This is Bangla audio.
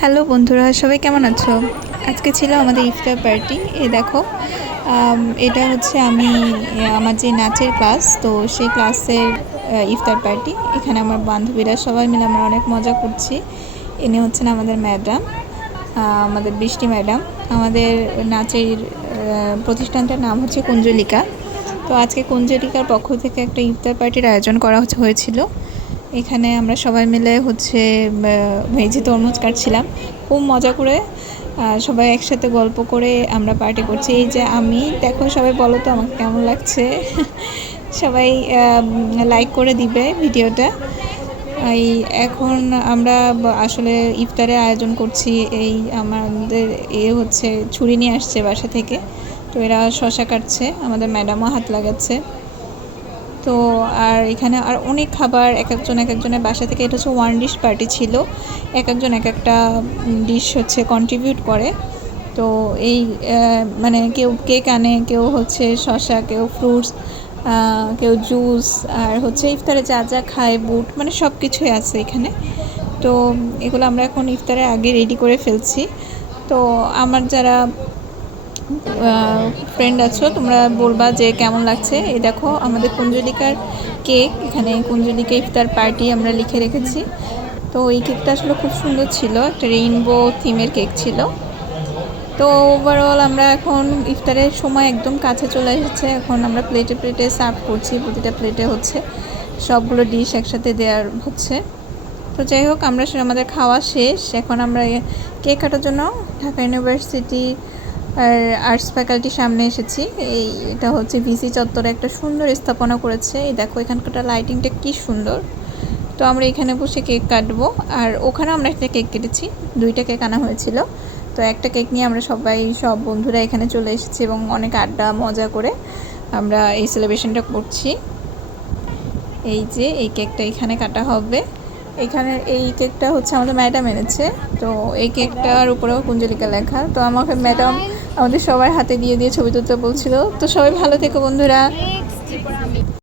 হ্যালো বন্ধুরা, সবাই কেমন আছো? আজকে ছিল আমাদের ইফতার পার্টি। এ দেখো এটা হচ্ছে আমি আমার যে নাচের ক্লাস, তো সেই ক্লাসের ইফতার পার্টি। এখানে আমার বান্ধবীরা সবাই মিলে আমরা অনেক মজা করছি। এনে হচ্ছেন আমাদের ম্যাডাম আমাদের বৃষ্টি ম্যাডাম। আমাদের নাচের প্রতিষ্ঠানটার নাম হচ্ছে কুঞ্জলিকা। তো আজকে কুঞ্জলিকার পক্ষ থেকে একটা ইফতার পার্টির আয়োজন করা হয়েছিল। এখানে আমরা সবাই মিলে হচ্ছে ভেজি তরমুজ কাটছিলাম। খুব মজা করে সবাই একসাথে গল্প করে আমরা পার্টি করছি। এই যে আমি, দেখো সবাই বলো তো আমাকে কেমন লাগছে? সবাই লাইক করে দিবে ভিডিওটা। এই এখন আমরা আসলে ইফতারের আয়োজন করছি। এই আমাদের এ হচ্ছে, ছুরি নিয়ে আসছে বাসা থেকে। তো এরা শশা কাটছে, আমাদের ম্যাডামও হাত লাগাচ্ছে। তো আর এখানে আর অনেক খাবার, এক একজন এক একজনের বাসা থেকে এটা হচ্ছে ওয়ান ডিশ পার্টি ছিল। এক একজন এক একটা ডিশ হচ্ছে কন্ট্রিবিউট করে। তো এই মানে কেউ কেক আনে, কেউ হচ্ছে শসা, কেউ ফ্রুটস কেউ জুস আর হচ্ছে ইফতারে যা যা খায়, বুট মানে সব কিছুই আছে এখানে। তো এগুলো আমরা এখন ইফতারের আগে রেডি করে ফেলছি। তো আমার যারা ফ্রেন্ড আছো, তোমরা বলবা যে কেমন লাগছে। এই দেখো, আমাদের কুঞ্জলিকার কেক এখানে কুঞ্জলিকা ইফতার পার্টি আমরা লিখে রেখেছি। তো এই কেকটা আসলে খুব সুন্দর ছিল, একটা রেইনবো থিমের কেক ছিল। তো ওভারঅল আমরা এখন ইফতারের সময় একদম কাছে চলে এসেছে। এখন আমরা প্লেটে প্লেটে সার্ভ করছি, প্রতিটা প্লেটে হচ্ছে। সবগুলো ডিশ একসাথে দেওয়ার হচ্ছে। তো যাই হোক, আমরা আমাদের খাওয়া শেষ। এখন আমরা কেক কাটার জন্য ঢাকা ইউনিভার্সিটি আর আর্টস ফ্যাকাল্টির সামনে এসেছি। এই, এটা হচ্ছে ভিসি চত্বরে একটা সুন্দর স্থাপনা করেছে। এই দেখো এখানকার লাইটিংটা কি সুন্দর। তো আমরা এখানে বসে কেক কাটবো। আর ওখানে আমরা একটা কেক কেটেছি। দুইটা কেক আনা হয়েছিল। তো একটা কেক নিয়ে আমরা সবাই, সব বন্ধুরা এখানে চলে এসেছি এবং অনেক আড্ডা, মজা করে আমরা এই সেলিব্রেশনটা করছি। এই যে, এই কেকটা এখানে কাটা হবে। এখানে এই কেকটা হচ্ছে আমাদের ম্যাডাম এনেছে। তো এই কেকটার উপরেও কুঞ্জলিকা লেখা। তো আমাকে ম্যাডাম আমাদের সবার হাতে দিয়ে দিয়ে ছবি তুলতে বলছিল। তো সবাই ভালো থেকো বন্ধুরা।